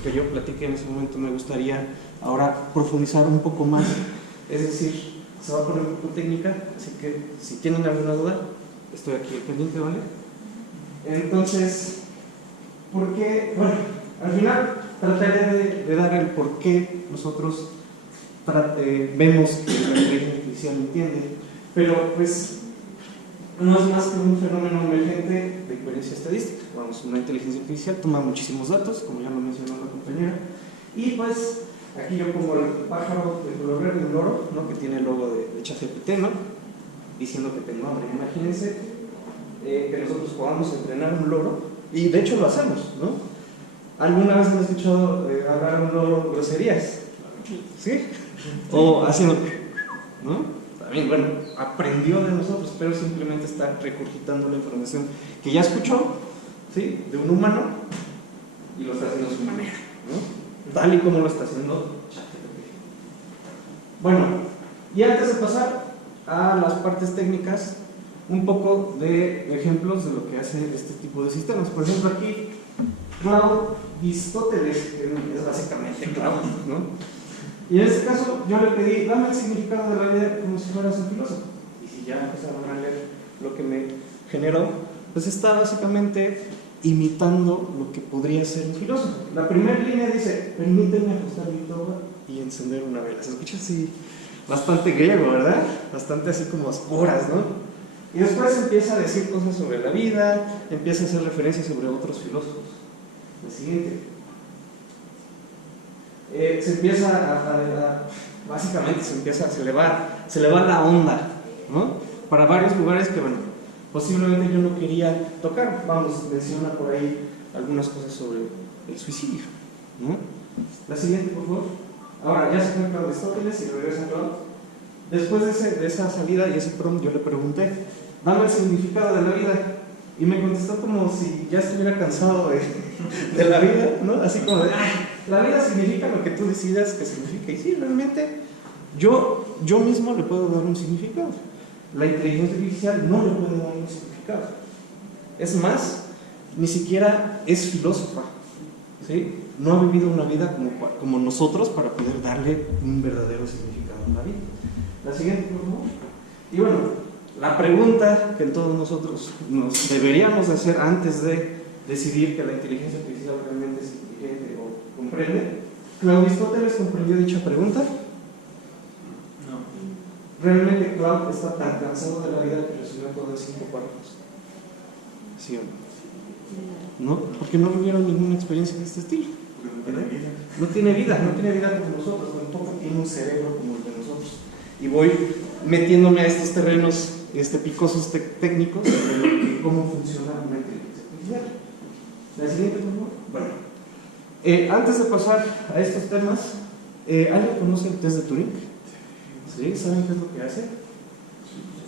lo que yo platiqué en ese momento, me gustaría ahora profundizar un poco más, es decir, se va a poner un poco técnica, así que si tienen alguna duda, estoy aquí pendiente, ¿vale? Entonces, ¿por qué? Bueno, al final trataré de dar el por qué nosotros vemos que la inteligencia artificial entiende, pero pues no es más que un fenómeno emergente de coherencia estadística. Vamos, una inteligencia artificial toma muchísimos datos, como ya lo mencionó la compañera, y pues aquí yo pongo el pájaro de color verde, un loro, ¿no? Que tiene el logo de ChatGPT, ¿no? Diciendo que tengo hambre. Imagínense que nosotros podamos entrenar un loro, y de hecho lo hacemos, ¿no? ¿Alguna vez han escuchado hablar a un loro groserías? ¿Sí? O haciendo, ¿no? También, bueno, aprendió de nosotros, pero simplemente está regurgitando la información que ya escuchó, ¿sí? De un humano, y lo está haciendo a su manera, ¿no? Tal y como lo está haciendo ChatGPT. Bueno, y antes de pasar a las partes técnicas, un poco de ejemplos de lo que hace este tipo de sistemas. Por ejemplo, aquí, Claude Aristóteles, que es básicamente Claude, ¿no? Y en este caso, yo le pedí, dame el significado de la vida como si fueras un filósofo. Y si ya empezaron a leer lo que me generó, pues está básicamente imitando lo que podría ser un filósofo. La primera línea dice, permíteme ajustar mi toga y encender una vela. Se escucha así bastante griego, ¿verdad? Bastante así como oscuras, ¿no? Y después empieza a decir cosas sobre la vida, empieza a hacer referencias sobre otros filósofos. El siguiente. Se empieza básicamente se le va la onda, ¿no? Para varios lugares que, bueno, posiblemente yo no quería tocar. Vamos, menciona por ahí algunas cosas sobre el suicidio, ¿no? La siguiente, por favor. Ahora, ya se fue Claude Aristóteles y regresa Claude. Después de esa salida y ese prompt, yo le pregunté, dame el significado de la vida. Y me contestó como si ya estuviera cansado de la vida, ¿no? Así como de, la vida significa lo que tú decidas que significa. Y sí, realmente yo mismo le puedo dar un significado. La inteligencia artificial no le puede dar un significado. Es más, ni siquiera es filósofa, ¿sí? No ha vivido una vida como nosotros para poder darle un verdadero significado a la vida. La siguiente, por favor. Y bueno, la pregunta que todos nosotros nos deberíamos hacer antes de decidir que la inteligencia artificial realmente es inteligente o comprende, ¿Claude Aristóteles comprendió dicha pregunta? No. ¿Realmente Claude está tan cansado de la vida que resumió todo en 5 párrafos? ¿Sí o no? ¿No? Porque no vivieron ninguna experiencia de este estilo. No tiene vida como nosotros, tampoco tiene un cerebro como el de nosotros. Y voy metiéndome a estos terrenos picosos técnicos de cómo funciona una inteligencia artificial. La siguiente, por favor. Bueno, antes de pasar a estos temas, ¿alguien conoce el test de Turing? ¿Sí? ¿Saben qué es lo que hace?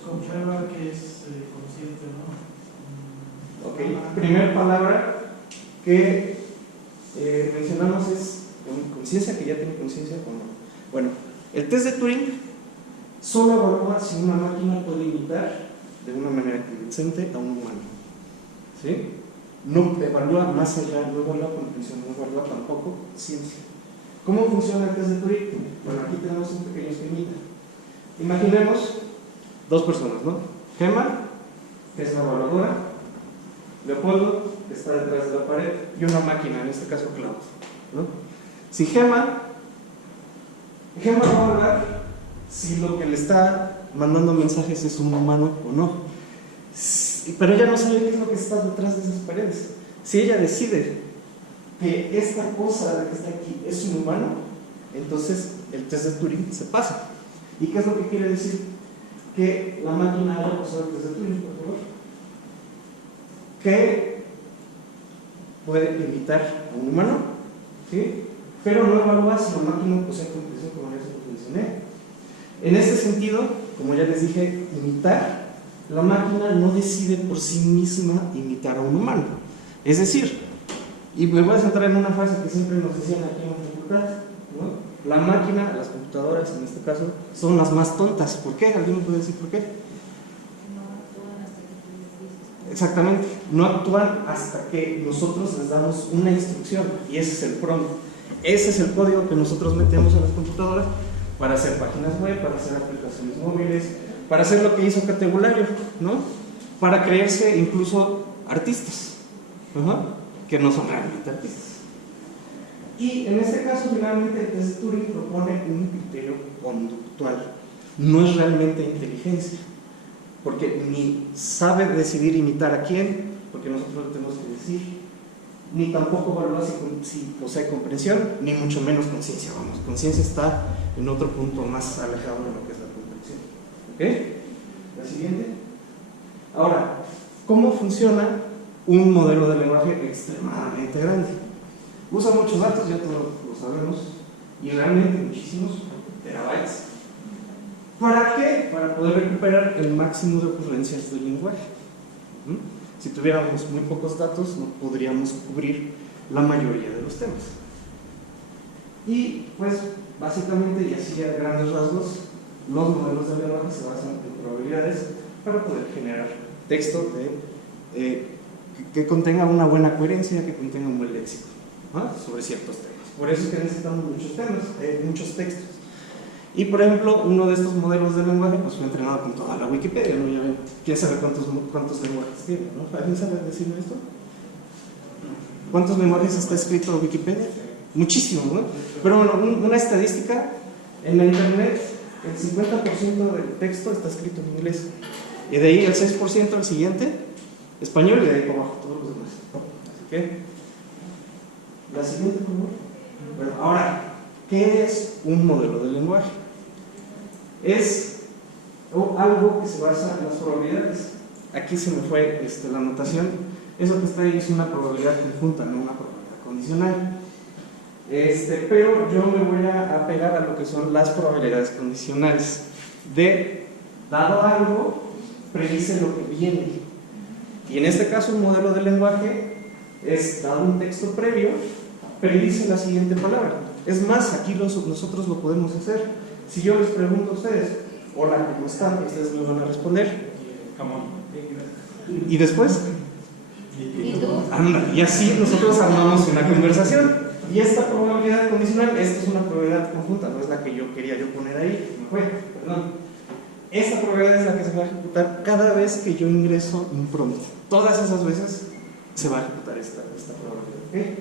Comprueba que es consciente o no. Ok, primera palabra que mencionamos es conciencia, que ya tiene conciencia o no. Bueno, el test de Turing solo evalúa si una máquina puede imitar de una manera convincente a un humano. ¿Sí? No evalúa más allá, no evalúa comprensión, no evalúa tampoco ciencia. ¿Cómo funciona el test de Turing? Bueno, aquí tenemos un pequeño esquemita. Imaginemos 2 personas, ¿no? Gemma, que es la evaluadora, Leopoldo, que está detrás de la pared, y una máquina, en este caso Claude, ¿no? Si Gemma va a evaluar si lo que le está mandando mensajes es un humano o no. Pero ella no sabe qué es lo que está detrás de esas paredes. Si ella decide que esta cosa que está aquí es un humano, entonces el test de Turing se pasa. ¿Y qué es lo que quiere decir? Que la máquina haya pasado el test de Turing, por favor. Que puede imitar a un humano, ¿sí? Pero no evalúa si la máquina posee comprensión, como ya se lo mencioné. En este sentido, como ya les dije, imitar, la máquina no decide por sí misma imitar a un humano. Es decir, y me voy a centrar en una frase que siempre nos decían aquí en la facultad, ¿no? La máquina, las computadoras en este caso, son las más tontas. ¿Por qué? ¿Alguien me puede decir por qué? Exactamente, no actúan hasta que nosotros les damos una instrucción, y ese es el prompt. Ese es el código que nosotros metemos a las computadoras para hacer páginas web, para hacer aplicaciones móviles, para hacer lo que hizo Categulario, ¿no? Para creerse incluso artistas, que no son realmente artistas. Y en este caso, finalmente, el test Turing propone un criterio conductual. No es realmente inteligencia, porque ni sabe decidir imitar a quién, porque nosotros lo tenemos que decir, ni tampoco evalúa si posee comprensión, ni mucho menos conciencia. Vamos, conciencia está en otro punto más alejado de lo que es la comprensión. ¿Ok? La siguiente. Ahora, ¿cómo funciona un modelo de lenguaje extremadamente grande? Usa muchos datos, ya todos lo sabemos, y realmente muchísimos terabytes. ¿Para qué? Para poder recuperar el máximo de ocurrencias del lenguaje. Si tuviéramos muy pocos datos, no podríamos cubrir la mayoría de los temas. Y pues, básicamente, y así a grandes rasgos, los modelos de lenguaje se basan en probabilidades para poder generar texto que contenga una buena coherencia, que contenga un buen léxico, ¿no? Sobre ciertos temas. Por eso es que necesitamos muchos temas, muchos textos. Y por ejemplo, uno de estos modelos de lenguaje pues fue entrenado con toda la Wikipedia, ¿no? Ya ven, ¿quién sabe cuántos lenguajes tiene? ¿No? ¿Alguien sabe decirme esto? ¿Cuántos lenguajes está escrito en Wikipedia? Muchísimos, ¿no? Pero bueno, una estadística, en la internet el 50% del texto está escrito en inglés, y de ahí el 6% el siguiente, español, y de ahí para abajo todos los demás. Así que, la siguiente, por favor. Bueno, ahora, ¿qué es un modelo de lenguaje? Es algo que se basa en las probabilidades. Aquí se me fue la anotación. Eso que está ahí es una probabilidad conjunta, no una probabilidad condicional. Pero yo me voy a apegar a lo que son las probabilidades condicionales. Dado algo, predice lo que viene. Y en este caso, un modelo de lenguaje es, dado un texto previo, predice la siguiente palabra. Es más, aquí nosotros lo podemos hacer. Si yo les pregunto a ustedes, hola, ¿cómo están? Ustedes me van a responder. Jamón. ¿Y después? ¿Y tú? Anda, y así nosotros armamos una conversación. Y esta probabilidad condicional, esta es una probabilidad conjunta, no es la que yo quería poner ahí, me fue, perdón. Esta probabilidad es la que se va a ejecutar cada vez que yo ingreso un prompt. Todas esas veces se va a ejecutar esta probabilidad. ¿Okay?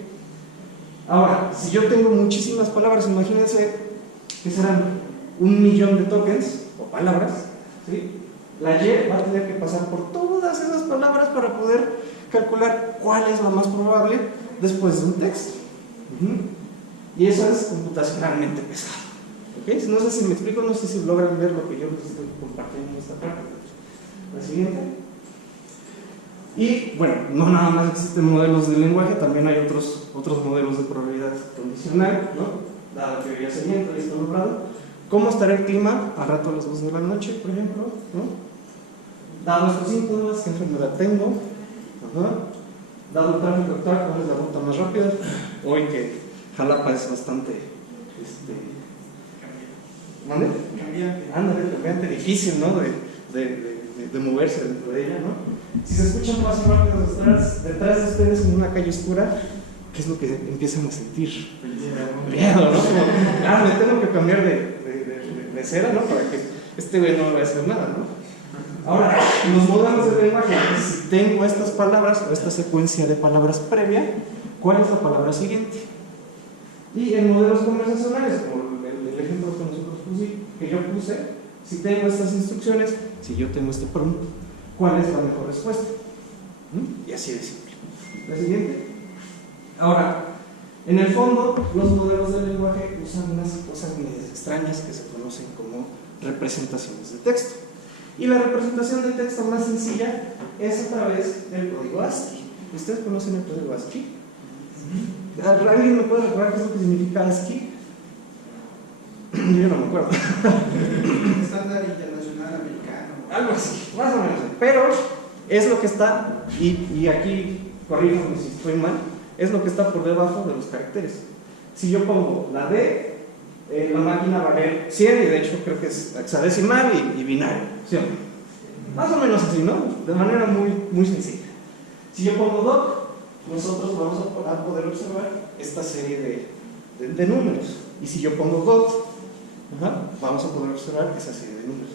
Ahora, si yo tengo muchísimas palabras, imagínense que serán 1.000.000 de tokens o palabras, ¿sí? La Y va a tener que pasar por todas esas palabras para poder calcular cuál es la más probable después de un texto. Y eso es computacionalmente pesado. ¿Okay? No sé si me explico, no sé si logran ver lo que yo les estoy compartiendo en esta parte. La siguiente. Y bueno, no nada más existen modelos de lenguaje, también hay otros modelos de probabilidad condicional, ¿no? Dado la teoría seguimiento, ahí está nombrado. ¿Cómo estará el clima al rato a las 12 de la noche, por ejemplo? ¿No? Dado estos síntomas, ¿qué enfermedad tengo? Dado el tráfico actual, ¿cuál es la ruta más rápida? Hoy que Jalapa es bastante ¿mande? Cambiante, difícil, ¿no? De moverse dentro de ella, ¿no? Si se escuchan pasos rápidos detrás de ustedes en una calle oscura, ¿qué es lo que empiezan a sentir? Miedo, ¿no? Como, me tengo que cambiar de cera, ¿no? Para que este güey no me vaya a hacer nada, ¿no? Ahora, los modelos de lenguaje, si tengo estas palabras o esta secuencia de palabras previa, ¿cuál es la palabra siguiente? Y en modelos conversacionales, como el ejemplo que yo puse, si tengo estas instrucciones, si yo tengo este prompt, ¿cuál es la mejor respuesta? Y así de simple. La siguiente. Ahora, en el fondo, los modelos de lenguaje usan unas cosas medio extrañas que se conocen como representaciones de texto. Y la representación del texto más sencilla es a través del código ASCII. ¿Ustedes conocen el código ASCII? ¿Alguien me puede recordar qué es lo que significa ASCII? Yo no me acuerdo. Estándar internacional americano. Algo así, más o menos. Pero es lo que está, y aquí corríjanme si estoy mal, es lo que está por debajo de los caracteres. Si yo pongo la D, la máquina va a leer 100, y de hecho creo que es hexadecimal y binario, ¿sí? Más o menos así, ¿no? De manera muy, muy sencilla. Si yo pongo doc, nosotros vamos a poder observar esta serie de números. Y si yo pongo got, vamos a poder observar esa serie de números.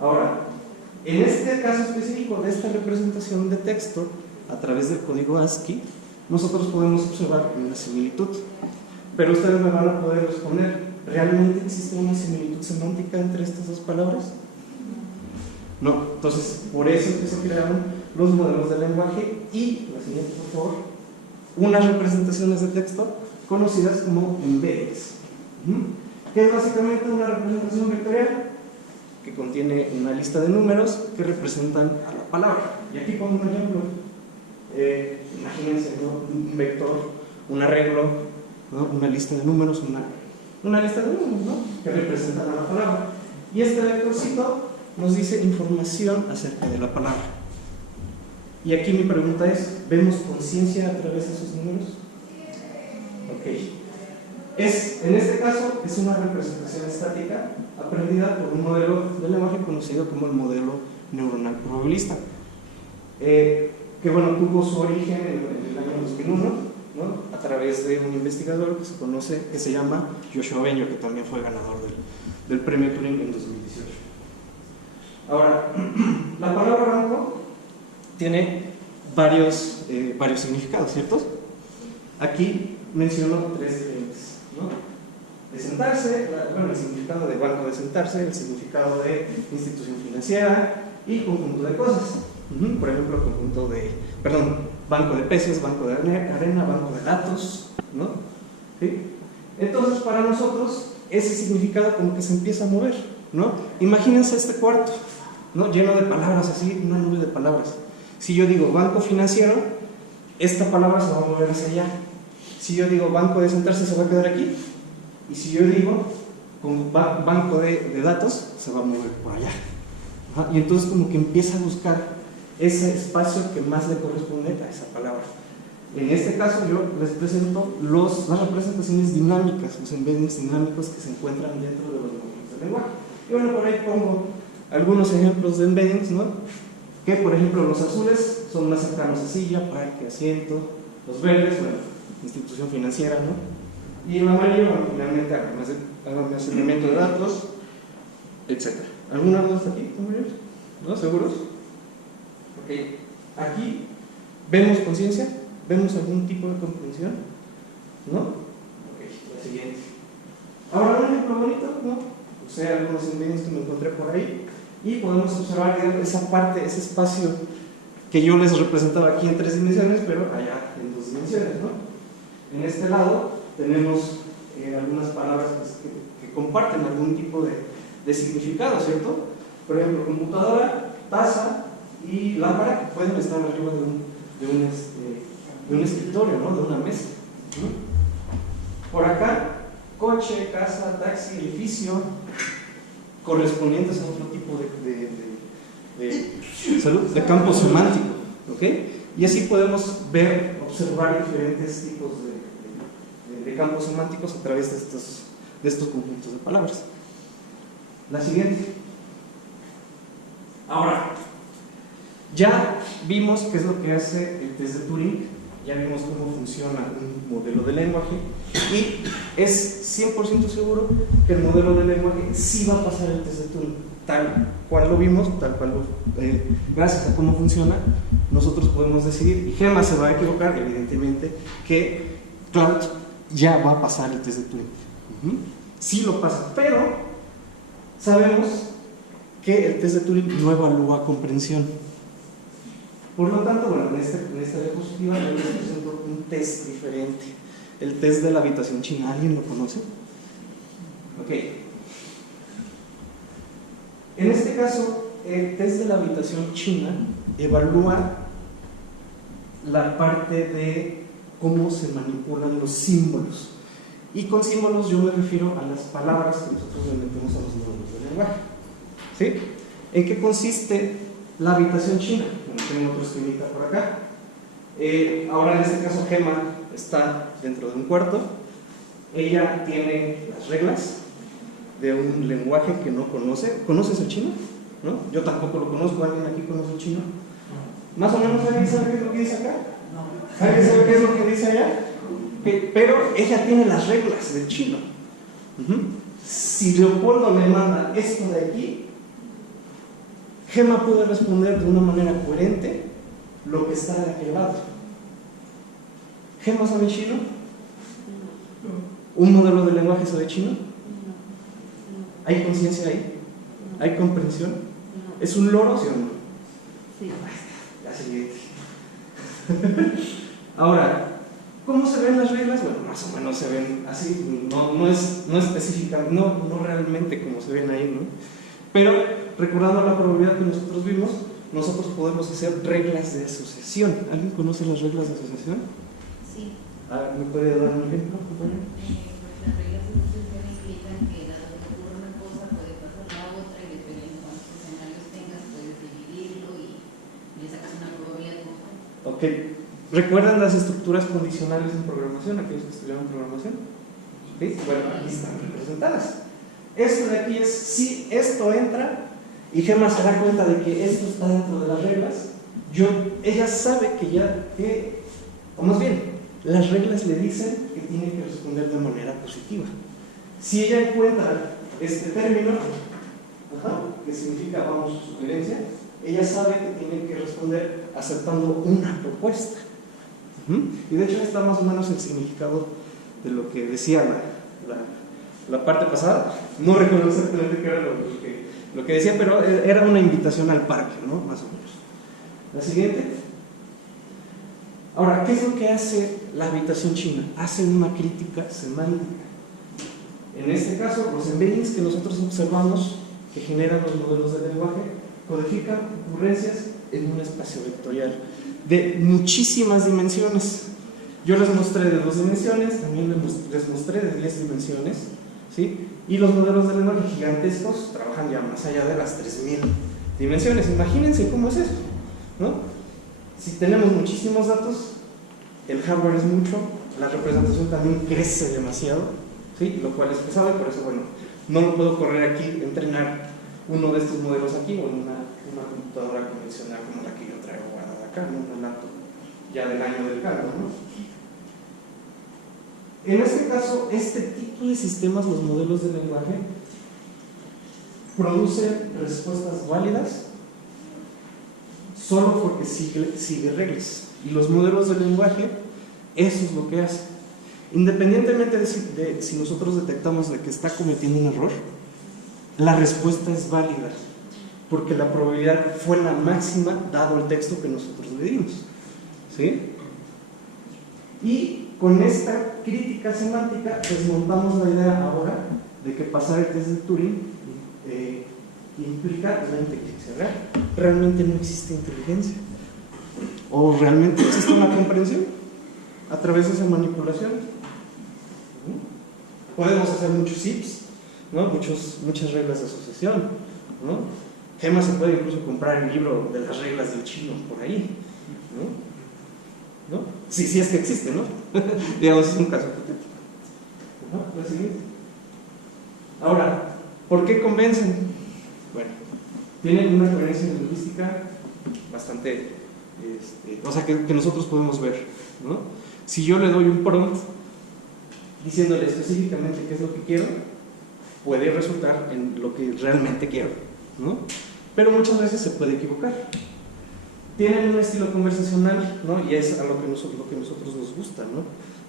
Ahora, en este caso específico de esta representación de texto, a través del código ASCII, nosotros podemos observar una similitud. Pero ustedes me van a poder responder, ¿realmente existe una similitud semántica entre estas dos palabras? No. Entonces, por eso es que se crearon los modelos de lenguaje y, la siguiente por favor, unas representaciones de texto conocidas como embeddings. Que es básicamente una representación vectorial que contiene una lista de números que representan a la palabra. Y aquí pongo un ejemplo. Imagínense, ¿no? Un vector, un arreglo, ¿no? Una lista de números, una lista de números, ¿no? Que representan a la palabra. Y este vectorcito nos dice información acerca de la palabra. Y aquí mi pregunta es, ¿vemos conciencia a través de esos números? Ok. En este caso es una representación estática aprendida por un modelo de lenguaje conocido como el modelo neuronal probabilista, que bueno, tuvo su origen en el año 2001, ¿no? A través de un investigador que se llama Yoshua Bengio, que también fue ganador del premio Turing en 2018. Ahora, la palabra banco tiene varios significados, ¿cierto? Aquí menciono tres diferentes, ¿no? De sentarse, bueno, el significado de banco de sentarse, el significado de institución financiera y conjunto de cosas. Por ejemplo, banco de peces, banco de arena, banco de datos, ¿no? ¿Sí? Entonces, para nosotros, ese significado como que se empieza a mover, ¿no? Imagínense este cuarto, ¿no? Lleno de palabras así, una nube de palabras. Si yo digo banco financiero, esta palabra se va a mover hacia allá. Si yo digo banco de sentarse, se va a quedar aquí. Y si yo digo como banco de datos, se va a mover por allá. Y entonces como que empieza a buscar ese espacio que más le corresponde a esa palabra. En este caso yo les presento las representaciones dinámicas, los embeddings dinámicos que se encuentran dentro de los modelos del lenguaje. Y bueno, por ahí pongo algunos ejemplos de embeddings, ¿no? Que por ejemplo los azules son más cercanos a silla, parque, asiento. Los verdes, bueno, institución financiera, ¿no? Y el amarillo, bueno, finalmente almacenamiento de datos, etc. ¿Alguna duda hasta aquí, compañeros? ¿No? ¿Seguros? Ok. Aquí vemos conciencia, vemos algún tipo de comprensión, ¿no? Ok, la siguiente. Ahora un ejemplo bonito, ¿no? Usé algunos embeddings que me encontré por ahí y podemos observar, digamos, esa parte, ese espacio que yo les representaba aquí en 3 dimensiones, pero allá en 2 dimensiones, ¿no? En este lado tenemos algunas palabras que comparten algún tipo de significado, ¿cierto? Por ejemplo, computadora, taza y lámpara, que pueden estar arriba de un escritorio, ¿no? De una mesa, ¿no? Por acá, coche, casa, taxi, edificio, correspondientes a otro tipo de campo semántico, ¿ok? Y así podemos observar diferentes tipos de campos semánticos a través de estos conjuntos de palabras. La siguiente. Ahora, ya vimos qué es lo que hace el test de Turing, ya vimos cómo funciona un modelo de lenguaje y es 100% seguro que el modelo de lenguaje sí va a pasar el test de Turing, tal cual lo vimos, tal cual gracias a cómo funciona, nosotros podemos decidir, y Gemma se va a equivocar, evidentemente, que Cloud ya va a pasar el test de Turing. Sí lo pasa, pero sabemos que el test de Turing no evalúa comprensión. Por lo tanto, bueno, en esta diapositiva yo les presento un test diferente, el test de la habitación china. ¿Alguien lo conoce? Ok. En este caso, el test de la habitación china evalúa la parte de cómo se manipulan los símbolos. Y con símbolos yo me refiero a las palabras que nosotros le metemos a los modelos de lenguaje. ¿Sí? ¿En qué consiste la habitación china? Bueno, tengo otro esquemita por acá. Ahora en este caso Gemma está dentro de un cuarto. Ella tiene las reglas de un lenguaje que no conoce. ¿Conoces el chino? ¿No? Yo tampoco lo conozco. ¿Alguien aquí conoce el chino? ¿Más o menos alguien sabe qué es lo que dice acá? ¿Alguien sabe qué es lo que dice allá? Pero ella tiene las reglas del chino. Si Leopoldo le manda esto de aquí, Gema puede responder de una manera coherente lo que está de aquel lado. ¿Gema sabe chino? ¿Un modelo de lenguaje sabe chino? ¿Hay conciencia ahí? ¿Hay comprensión? ¿Es un loro, sí o no? Sí. La siguiente. Ahora, ¿cómo se ven las reglas? Bueno, más o menos se ven así, no específicamente, no realmente como se ven ahí, ¿no? Pero, recordando la probabilidad que nosotros vimos, nosotros podemos hacer reglas de asociación. ¿Alguien conoce las reglas de asociación? Sí. ¿Me puede dar un ejemplo, compañero? Las reglas de asociación implican que dado que ocurre una cosa puede pasar la otra y dependiendo de cuántos escenarios tengas puedes dividirlo y le sacas una probabilidad constante. Ok. ¿Recuerdan las estructuras condicionales en programación? Aquellos que estudiaron programación. ¿Sí? Bueno, aquí están representadas. Esto de aquí es si esto entra y Gema se da cuenta de que esto está dentro de las reglas. Ella sabe o más bien, las reglas le dicen que tiene que responder de manera positiva. Si ella encuentra este término, que significa vamos su sugerencia, ella sabe que tiene que responder aceptando una propuesta. Y de hecho está más o menos el significado de lo que decía la parte pasada. No recuerdo exactamente qué era lo que decía, pero era una invitación al parque, ¿no? Más o menos. La siguiente. Ahora, ¿qué es lo que hace la habitación china? Hace una crítica semántica. En este caso, los embeddings que nosotros observamos, que generan los modelos de lenguaje, codifican ocurrencias en un espacio vectorial de muchísimas dimensiones. Yo les mostré de 2 dimensiones, también les mostré de 10 dimensiones, ¿sí? Y los modelos de lenguaje gigantescos trabajan ya más allá de las 3000 dimensiones. Imagínense cómo es eso, ¿no? Si tenemos muchísimos datos, el hardware es mucho, la representación también crece demasiado, ¿sí? Lo cual es pesado y por eso, bueno, no lo puedo correr aquí, entrenar uno de estos modelos aquí o en una computadora convencional como la que yo traigo guardada acá, ¿no? Un laptop ya del año del caldo, ¿no? En este caso, este tipo de sistemas, los modelos de lenguaje, producen respuestas válidas solo porque sigue reglas. Y los modelos de lenguaje, eso es lo que hacen. Independientemente de si nosotros detectamos de que está cometiendo un error, la respuesta es válida, porque la probabilidad fue la máxima dado el texto que nosotros le dimos, ¿sí? Y con esta crítica semántica desmontamos la idea ahora de que pasar el test de Turing implica la inteligencia real. Realmente no existe inteligencia, o realmente existe una comprensión a través de esa manipulación. Podemos hacer muchos ifs, ¿no? Muchas reglas de asociación, ¿no? Gema se puede incluso comprar el libro de las reglas del chino por ahí, ¿no? Sí es que existe, ¿no? Digamos, es un caso hipotético. La siguiente. Ahora, ¿por qué convencen? Bueno, tienen una coherencia lingüística bastante, o sea, que nosotros podemos ver, ¿no? Si yo le doy un prompt diciéndole específicamente qué es lo que quiero, puede resultar en lo que realmente quiero, ¿no? Pero muchas veces se puede equivocar. Tienen un estilo conversacional, ¿no? Y es a lo que nosotros nos gusta, ¿no?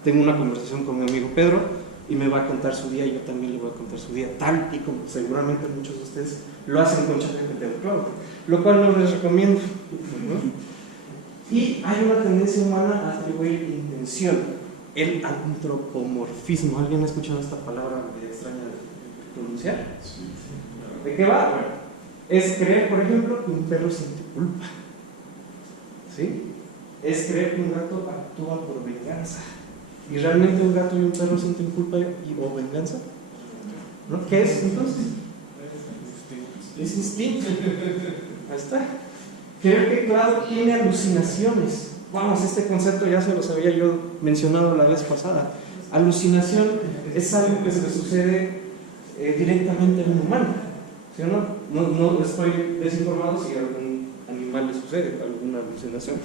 Tengo una conversación con mi amigo Pedro y me va a contar su día y yo también le voy a contar su día, tal y como seguramente muchos de ustedes lo hacen con ChatGPT o Claude, lo cual no les recomiendo, ¿no? Y hay una tendencia humana a atribuir intención, el antropomorfismo. ¿Alguien ha escuchado esta palabra extraña de pronunciar? ¿De qué va? Bueno, es creer, por ejemplo, que un perro siente culpa, ¿sí? Es creer que un gato actúa por venganza. ¿Y realmente un gato y un perro sienten culpa o venganza? ¿No? ¿Qué es entonces? Es instinto. Ahí está. Creer que Claude tiene alucinaciones. Vamos, este concepto ya se los había yo mencionado la vez pasada. Alucinación es algo que se le sucede directamente a un humano, ¿sí o no? No estoy desinformado si a algún animal le sucede alguna una alucinación.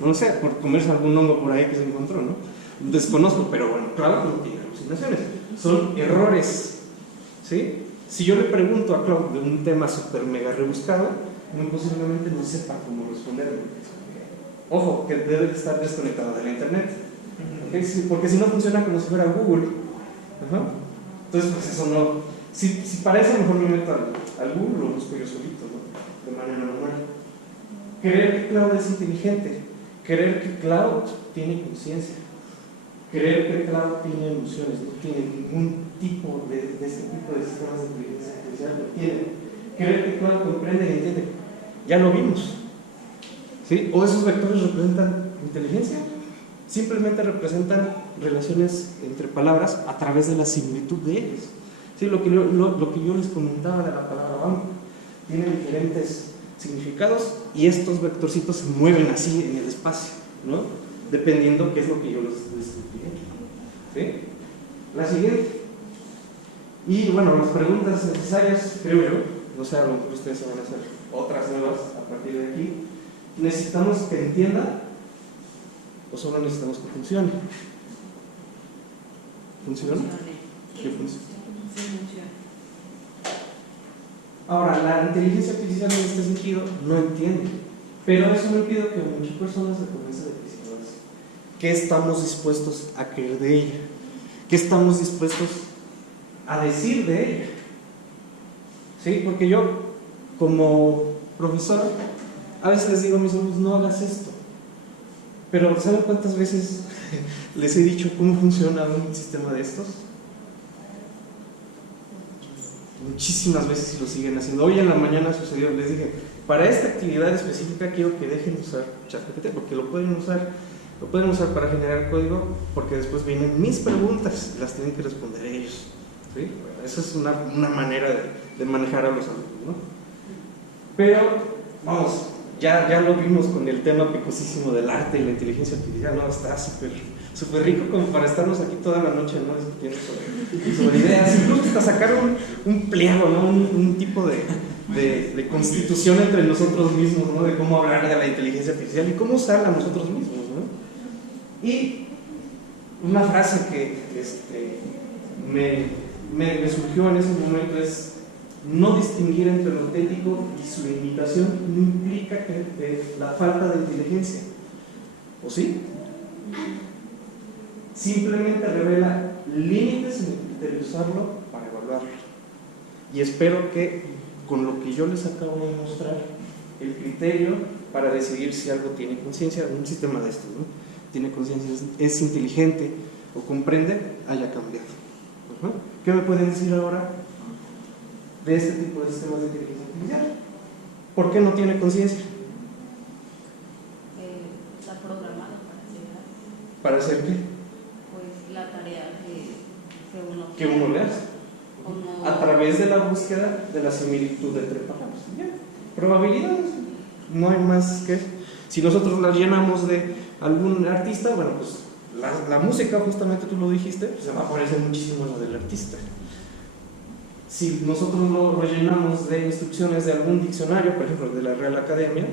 No lo sé, por comerse algún hongo por ahí que se encontró, ¿no? Desconozco, pero bueno, claro que no tiene alucinaciones. Son errores, ¿sí? Si yo le pregunto a Claude de un tema súper mega rebuscado, muy posiblemente no sepa cómo responderme. Ojo, que debe estar desconectado de la internet. ¿Okay? Sí, porque si no funciona como si fuera Google. Ajá. Entonces, pues eso no. Si para eso mejor me meto al Google, lo busco yo solito, ¿no? De manera normal. Creer que Claude es inteligente, creer que Claude tiene conciencia, creer que Claude tiene emociones, no tiene ningún tipo de este tipo de sistemas de inteligencia artificial, no tiene. Creer que Claude comprende y entiende, ya lo vimos. ¿Sí? ¿O esos vectores representan inteligencia? Simplemente representan relaciones entre palabras a través de la similitud de ellas. ¿Sí? Lo que yo les comentaba de la palabra banco, tiene diferentes significados y estos vectorcitos se mueven así en el espacio, ¿no? Dependiendo qué es lo que yo les estoy pidiendo. ¿Sí? La siguiente. Y bueno, las preguntas necesarias, creo yo, no sé, a lo mejor ustedes se van a hacer otras nuevas a partir de aquí. ¿Necesitamos que entienda o solo necesitamos que funcione? ¿Funciona? ¿Qué funciona? Ahora, la inteligencia artificial en este sentido no entiende, pero eso no impide que muchas personas se comiencen a decir ¿qué estamos dispuestos a creer de ella? ¿Qué estamos dispuestos a decir de ella? ¿Sí? Porque yo, como profesor, a veces les digo a mis alumnos, no hagas esto. Pero ¿saben cuántas veces les he dicho cómo funciona un sistema de estos? Muchísimas veces y lo siguen haciendo. Hoy en la mañana sucedió, les dije, para esta actividad específica quiero que dejen de usar ChatGPT, porque lo pueden usar para generar código, porque después vienen mis preguntas y las tienen que responder ellos. ¿Sí? Bueno, esa es una manera de manejar a los alumnos, ¿no? Pero, vamos, ya lo vimos con el tema picosísimo del arte y la inteligencia artificial, ¿no? Está súper rico como para estarnos aquí toda la noche, ¿no? Discutiendo sobre ideas, incluso hasta sacar un pliego, ¿no? Un tipo de constitución entre nosotros mismos, ¿no? De cómo hablar de la inteligencia artificial y cómo usarla nosotros mismos, ¿no? Y una frase que me surgió en ese momento es: no distinguir entre lo auténtico y su imitación no implica la falta de inteligencia. ¿O sí? Simplemente revela límites en el criterio de usarlo para evaluarlo. Y espero que con lo que yo les acabo de mostrar, el criterio para decidir si algo tiene conciencia, un sistema de estos, ¿no? Tiene conciencia, es inteligente o comprende, haya cambiado. ¿Qué me pueden decir ahora de este tipo de sistemas de inteligencia artificial? ¿Por qué no tiene conciencia? Está programado ¿Para hacer qué? Pues la tarea que uno le hace. A través de la búsqueda de la similitud entre palabras. ¿Ya? Probabilidades. No hay más que eso. Si nosotros la llenamos de algún artista, bueno, pues la música, justamente tú lo dijiste, pues se va a parecer muchísimo a la del artista. Si nosotros lo rellenamos de instrucciones de algún diccionario, por ejemplo de la Real Academia,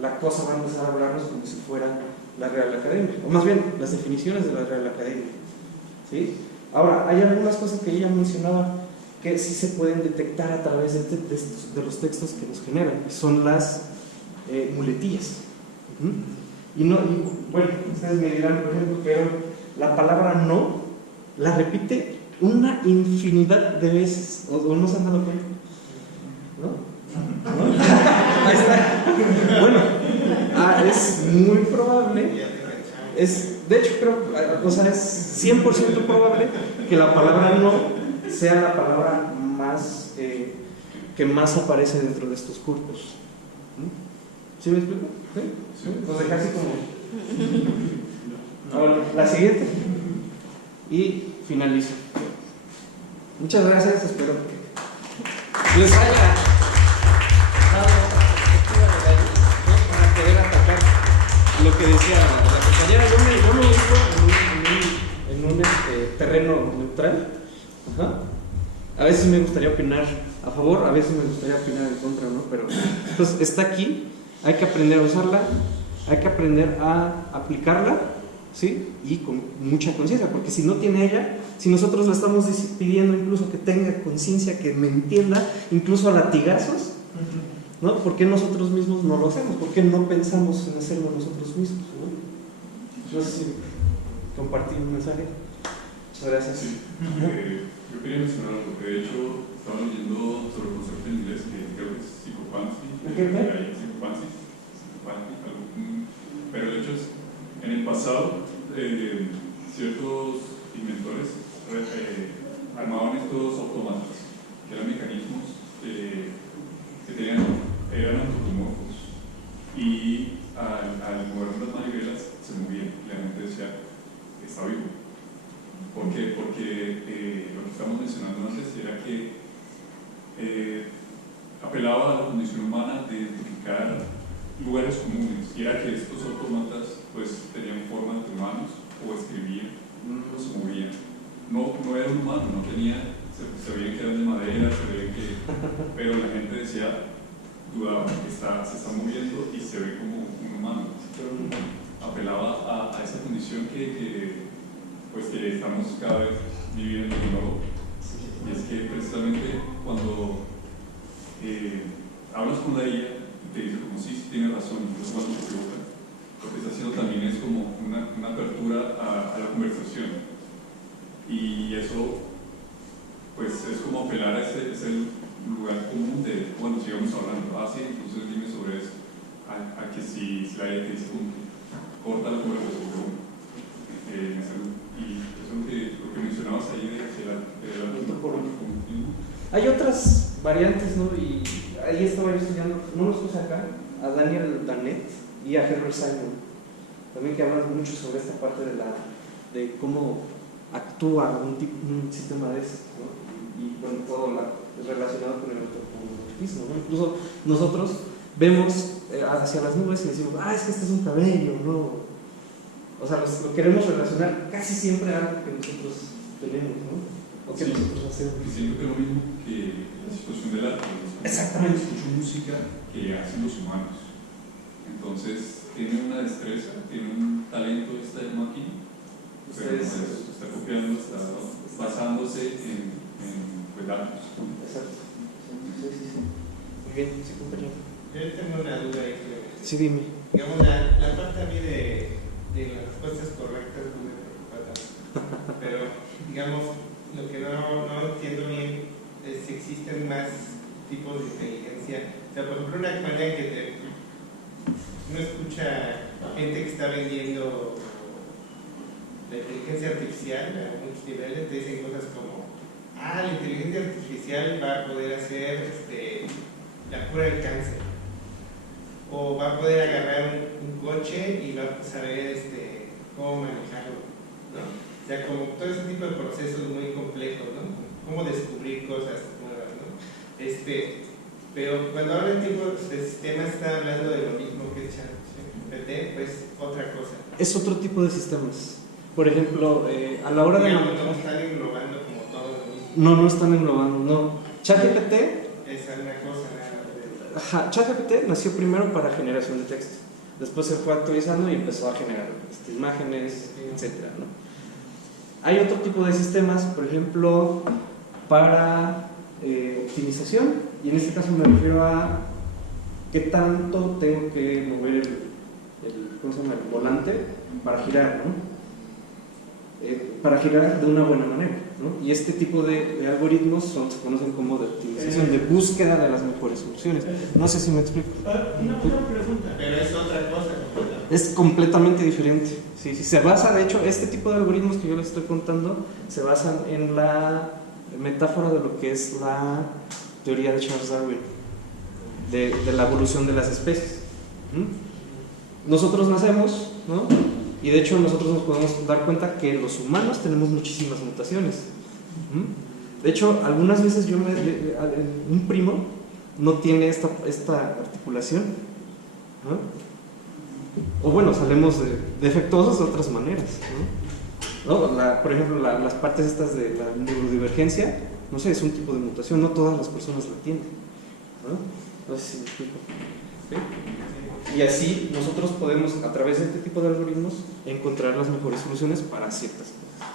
la cosa va a empezar a hablarnos como si fuera la Real Academia, o más bien las definiciones de la Real Academia. ¿Sí? Ahora, hay algunas cosas que ella mencionaba que sí se pueden detectar a través de los textos que nos generan, son las muletillas. Bueno, ustedes me dirán, por ejemplo, que la palabra no la repite una infinidad de veces, o no se han dado cuenta, ¿no? Ahí está. Bueno, es muy probable, de hecho creo, o sea, es 100% probable que la palabra no sea la palabra más que más aparece dentro de estos corpus. ¿Sí me explico? ¿Sí? Los dejé así como. Ahora, la siguiente. Y finalizo. Muchas gracias, espero que les haya dado perspectiva de la luz, ¿no? Para poder atacar lo que decía la compañera. Yo me ubico en un terreno neutral. Ajá. A veces me gustaría opinar a favor, a veces me gustaría opinar en contra, ¿no? Pero pues está aquí, hay que aprender a usarla hay que aprender a aplicarla, ¿sí? Y con mucha conciencia, porque si no tiene ella, si nosotros le estamos pidiendo incluso que tenga conciencia, que me entienda, incluso a latigazos, ¿no? ¿Por qué nosotros mismos no lo hacemos? ¿Por qué no pensamos en hacerlo nosotros mismos? No sé si compartir un mensaje. Muchas gracias. Sí. Yo quería mencionar algo, porque de hecho estaba leyendo sobre el concepto en inglés que creo que es psicopancy. Psicopancy, pero el hecho es, en el pasado, ciertos inventores armaban estos autómatas, que eran mecanismos que eran antropomorfos, y al mover las manivelas se movían, y la gente decía, está vivo. ¿Por qué? Porque lo que estábamos mencionando antes era que apelaba a la condición humana de identificar lugares comunes, y era que estos autómatas pues tenían forma de humanos, o escribían, o se movían. No era un humano, no tenía, se veían que eran de madera, pero la gente decía, dudaba, que se está moviendo y se ve como un humano. Apelaba a esa condición que estamos cada vez viviendo de nuevo. Y es que precisamente cuando hablas con la IA, te dice como sí, tiene razón, incluso cuando se equivoca, lo que está haciendo también es como una apertura a la conversación. Y eso pues es como apelar a ese lugar común de, bueno, sigamos hablando, sí, entonces dime sobre eso, a que si la IA te dice como corta la conversación, y eso es lo que mencionabas ahí de hay otras variantes, ¿no? Y ahí estaba yo estudiando, no los puse acá, a Daniel Dennett y a Henry Simon, también, que hablan mucho sobre esta parte de cómo actúa un sistema de esto, ¿no? Y bueno, todo relacionado con el antropomorfismo, ¿no? Incluso nosotros vemos hacia las nubes y decimos, es que este es un cabello, ¿no? O sea, lo queremos relacionar casi siempre a algo que nosotros tenemos, ¿no? O que nosotros hacemos. Siento que es lo mismo que la situación del arte. Exactamente. Escucho música que hacen los humanos. Entonces, tiene una destreza, tiene un talento esta máquina. Pero está copiando, está basándose en datos. Exacto. Sí. Muy bien, sí, compañero. Yo tengo una duda ahí. Sí, dime. Digamos, la parte a mí de las respuestas correctas no me preocupa tanto. Pero, digamos, lo que no entiendo bien es si existen más tipos de inteligencia. O sea, por ejemplo, una manera en que uno escucha gente que está vendiendo la inteligencia artificial a muchos niveles, te dicen cosas como, la inteligencia artificial va a poder hacer la cura del cáncer, o va a poder agarrar un coche y va a saber cómo manejarlo, ¿no? O sea, como todo ese tipo de procesos muy complejos, ¿no? Cómo descubrir cosas nuevas, ¿no? Pero cuando habla el tipo de sistemas, está hablando de lo mismo que ChatGPT, pues otra cosa. Es otro tipo de sistemas. Por ejemplo, a la hora de manejar. No están englobando como todo lo mismo. No están englobando, no. ChatGPT. Esa es una cosa, nada. Ajá, ChatGPT nació primero para generación de texto. Después se fue actualizando y empezó a generar imágenes, etcétera, ¿no? Hay otro tipo de sistemas, por ejemplo, para optimización, y en este caso me refiero a qué tanto tengo que mover el volante para girar, ¿no? Para girar de una buena manera, ¿no? Y este tipo de algoritmos se conocen como de optimización, de búsqueda de las mejores soluciones. No sé si me explico. Una pregunta. Pero es otra cosa. Es completamente diferente. Sí, se basa, de hecho, este tipo de algoritmos que yo les estoy contando se basan en la metáfora de lo que es la teoría de Charles Darwin, de la evolución de las especies. Nosotros nacemos, ¿no? Y de hecho nosotros nos podemos dar cuenta que los humanos tenemos muchísimas mutaciones. De hecho, algunas veces un primo no tiene esta articulación, ¿no? O bueno, salimos defectuosos de otras maneras, ¿no? Por ejemplo, las partes estas de la neurodivergencia, no sé, es un tipo de mutación, no todas las personas la tienen, ¿no? No sé si me explico. ¿Sí? Y así nosotros podemos, a través de este tipo de algoritmos, encontrar las mejores soluciones para ciertas cosas.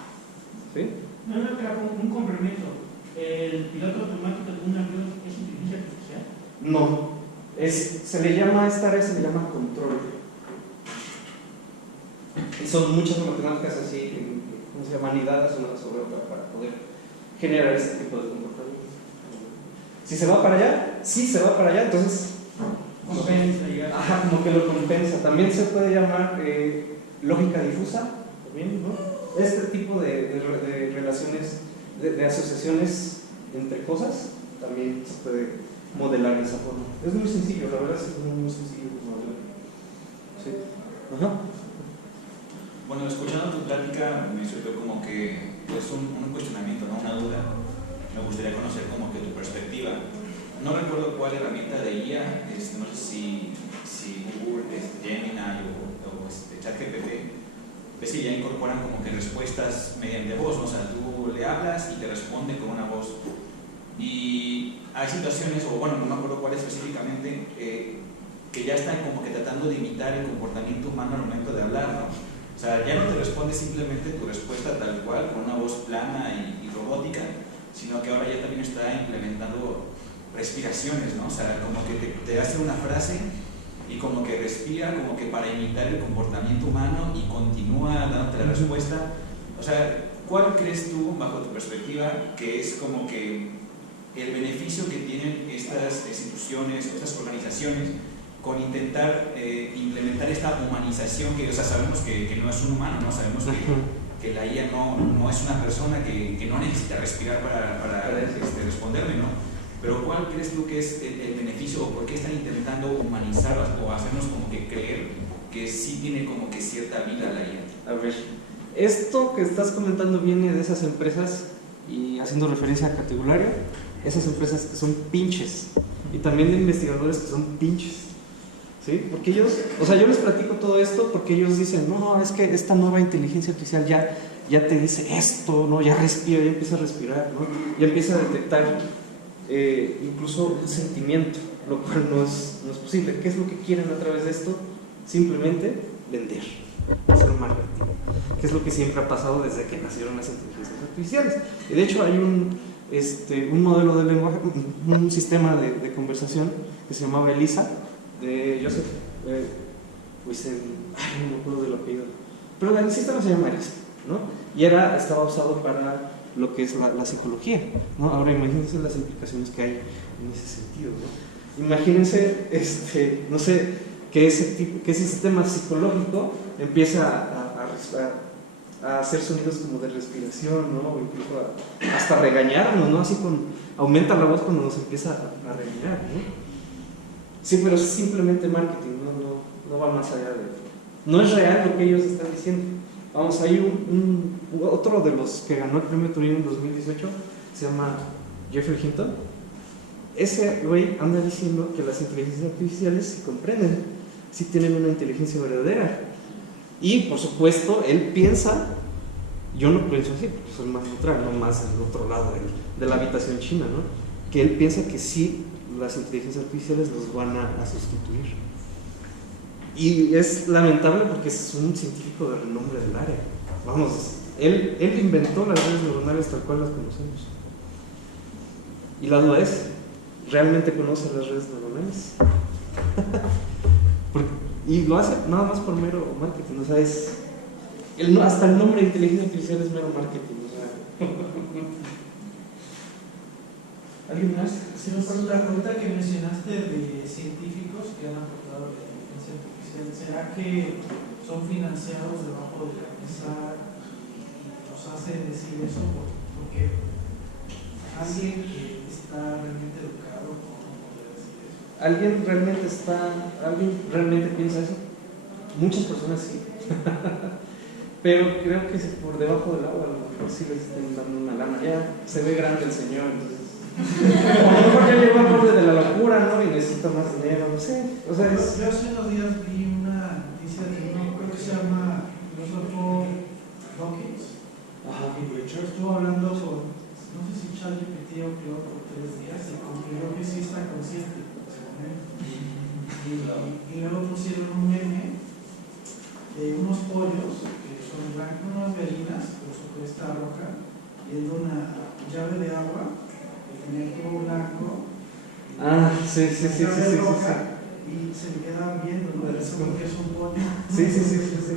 ¿Sí? No, pero un complemento. ¿El piloto automático de un avión es inteligencia artificial? No. Se le llama, esta área se le llama control. Y son muchas matemáticas así, ¿cómo se llama? Anidadas una sobre otra para poder generar este tipo de comportamiento. Si se va para allá, sí se va para allá, entonces Compensa, ajá, como que lo compensa. También se puede llamar lógica difusa, también, ¿no? Este tipo de relaciones, de asociaciones entre cosas, también se puede modelar de esa forma. Es muy sencillo, la verdad es que es muy sencillo de modelar. Sí. Ajá. Bueno, escuchando tu plática me surgió como que es un cuestionamiento, ¿no? Una duda. Me gustaría conocer como que tu perspectiva. No recuerdo cuál herramienta de IA, no sé si Google, Gemini o ChatGPT, ves que ya incorporan como que respuestas mediante voz, ¿no? O sea, tú le hablas y te responde con una voz. Y hay situaciones, o bueno, no me acuerdo cuál específicamente, que ya están como que tratando de imitar el comportamiento humano al momento de hablar, ¿no? O sea, ya no te responde simplemente tu respuesta tal cual, con una voz plana y robótica, sino que ahora ya también está implementando respiraciones, ¿no? O sea, como que te hace una frase y como que respira, como que para imitar el comportamiento humano y continúa dándote la respuesta. O sea, ¿cuál crees tú, bajo tu perspectiva, que es como que el beneficio que tienen estas instituciones, estas organizaciones, con intentar implementar esta humanización que, o sea, sabemos que no es un humano, ¿no? Sabemos que la IA no es una persona que no necesita respirar para responderme, ¿no? Pero ¿cuál crees tú que es el beneficio o por qué están intentando humanizar o hacernos como que creer que sí tiene como que cierta vida la IA? A ver, esto que estás comentando viene de esas empresas, y haciendo referencia a Categulario, esas empresas que son pinches, y también de investigadores que son pinches, ¿sí? Porque ellos, o sea, yo les platico todo esto porque ellos dicen, no, es que esta nueva inteligencia artificial ya te dice esto, ¿no? Ya respira, ya empieza a respirar, ¿no? Ya empieza a detectar incluso un sentimiento, lo cual no es posible. ¿Qué es lo que quieren a través de esto? Simplemente vender, hacer marketing, que es lo que siempre ha pasado desde que nacieron las inteligencias artificiales. Y de hecho hay un modelo de lenguaje, un sistema de conversación que se llamaba ELIZA, de Joseph no me acuerdo del apellido, pero el sistema se llama ELIZA, ¿no? Y estaba usado para lo que es la psicología, ¿no? Ahora imagínense las implicaciones que hay en ese sentido, ¿no? Imagínense, no sé, que ese sistema psicológico empieza a hacer sonidos como de respiración, ¿no? O incluso hasta regañarnos, ¿no? Así aumenta la voz cuando nos empieza a regañar, ¿no? Sí, pero es simplemente marketing, no va más allá no es real lo que ellos están diciendo. Vamos, hay otro de los que ganó el premio Turing en 2018, se llama Jeffrey Hinton. Ese güey anda diciendo que las inteligencias artificiales sí comprenden, sí tienen una inteligencia verdadera. Y por supuesto, él piensa, yo no pienso así, porque soy más neutral, no más del otro lado de la habitación china, ¿no? Que él piensa que sí, las inteligencias artificiales los van a sustituir. Y es lamentable porque es un científico de renombre del área. Vamos, él inventó las redes neuronales tal cual las conocemos. Y la duda es, ¿realmente conoce las redes neuronales? Y lo hace nada más por mero marketing, o sea, hasta el nombre de inteligencia artificial es mero marketing, o sea. ¿Alguien más? Sí, ahorita que mencionaste de científicos que han aportado la inteligencia artificial, ¿será que son financiados debajo de la mesa y nos hacen decir eso? Porque alguien que está realmente educado no podría decir eso. ¿Alguien realmente piensa eso? Muchas personas sí. Pero creo que por debajo del agua a lo mejor sí les estén dando una lana. Ya se ve grande el señor, entonces a lo mejor ya llegó al borde de la locura, ¿no? Y necesita más dinero, no sé. O sea, Yo hace unos días vi una noticia de uno, creo que se llama filósofo Dawkins. ajá. Estuvo hablando con, no sé si ChatGPT o Claude por 3 días y concluyó que sí está consciente. Y luego pusieron un meme de unos pollos que son blancos, unas gallinas con su cresta roja, viendo una llave de agua que tenía el tubo blanco. Ah, sí, sí, sí, sí, llave sí, roja, sí. Y se me quedaban viendo, ¿no? Es como que es un pollo. Sí, sí, sí, sí, sí.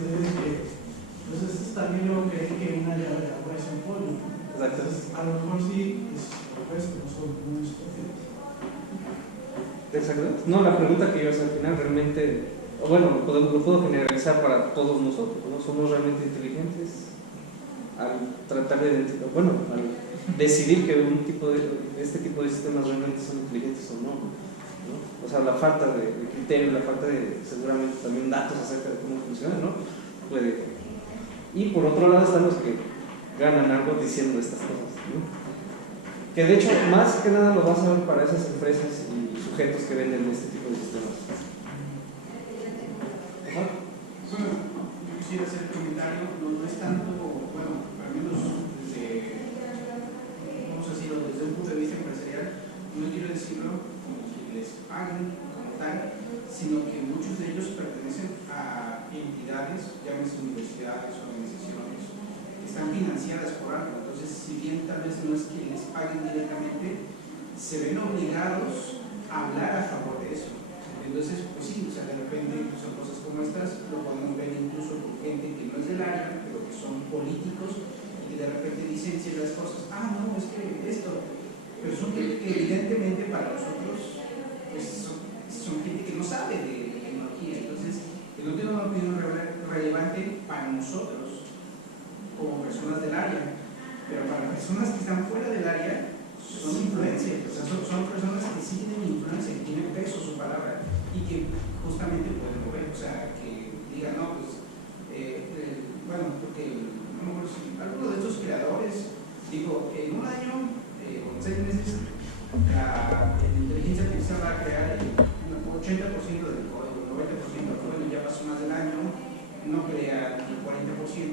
Entonces también luego creen que una llave de agua es un pollo. Exacto. Entonces, a lo mejor sí es lo opuesto, no son unos perfectos. Exacto. No, la pregunta que yo hice al final realmente, bueno, lo puedo generalizar para todos nosotros, ¿no? Somos realmente inteligentes al tratar de identificar, bueno, al decidir que este tipo de sistemas realmente son inteligentes o no, ¿no? O sea, la falta de criterio, la falta de seguramente también datos acerca de cómo funciona, ¿no? Puede. Y por otro lado están los que ganan algo diciendo estas cosas, ¿no? Que de hecho, más que nada lo vas a ver para esas empresas y sujetos que venden este tipo de sistemas. Ajá. Bueno, yo quisiera hacer el comentario, no es tanto, bueno, al menos desde, vamos a decirlo, desde un punto de vista empresarial, no quiero decirlo como que les paguen como tal, sino que muchos de ellos pertenecen a entidades, llámese universidades, organizaciones, que están financiadas por algo. Entonces, si bien tal vez no es que les paguen directamente, se ven obligados a hablar a favor de eso. Entonces, pues sí, o sea, de repente son cosas como estas, lo podemos ver incluso con gente que no es del área, pero que son políticos y que de repente dicen ciertas cosas, no, es que esto, pero son gente que evidentemente para nosotros, pues son gente que no sabe de tecnología. Entonces, el no tiene una opinión relevante para nosotros como personas del área, pero para personas que están fuera del área son influencias, o sea, son personas que sí tienen influencia, que tienen peso su palabra y que justamente pueden mover, o sea, que digan, no, pues, bueno, porque a lo mejor alguno de estos creadores dijo, en un año o en 6 meses la inteligencia artificial va a crear el 80% del código, el 90%, bueno, ya pasó más del año, no crea el 40%,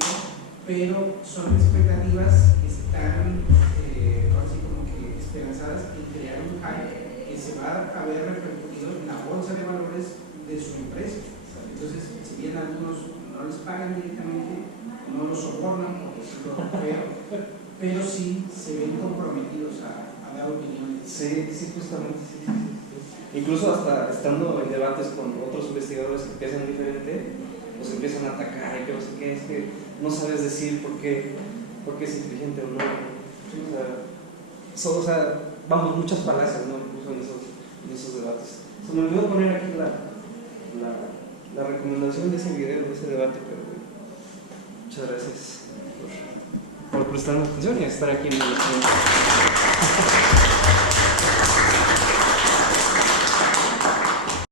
pero son expectativas que están, ahora sí como que esperanzadas en crear un hype que se va a ver repercutido en la bolsa de valores de su empresa. Entonces, si bien algunos no les pagan directamente, no los sobornan, por decirlo feo, pero sí se ven comprometidos a dar opiniones. Sí, sí, justamente, sí. Incluso hasta estando en debates con otros investigadores que piensan diferente, pues empiezan a atacar y que no sé qué, es que no sabes decir por qué es inteligente o no. O sea, vamos, muchas falacias, ¿no? Incluso en esos debates. Se me olvidó poner aquí la recomendación de ese video, de ese debate, pero bueno, muchas gracias por prestarme atención y estar aquí en el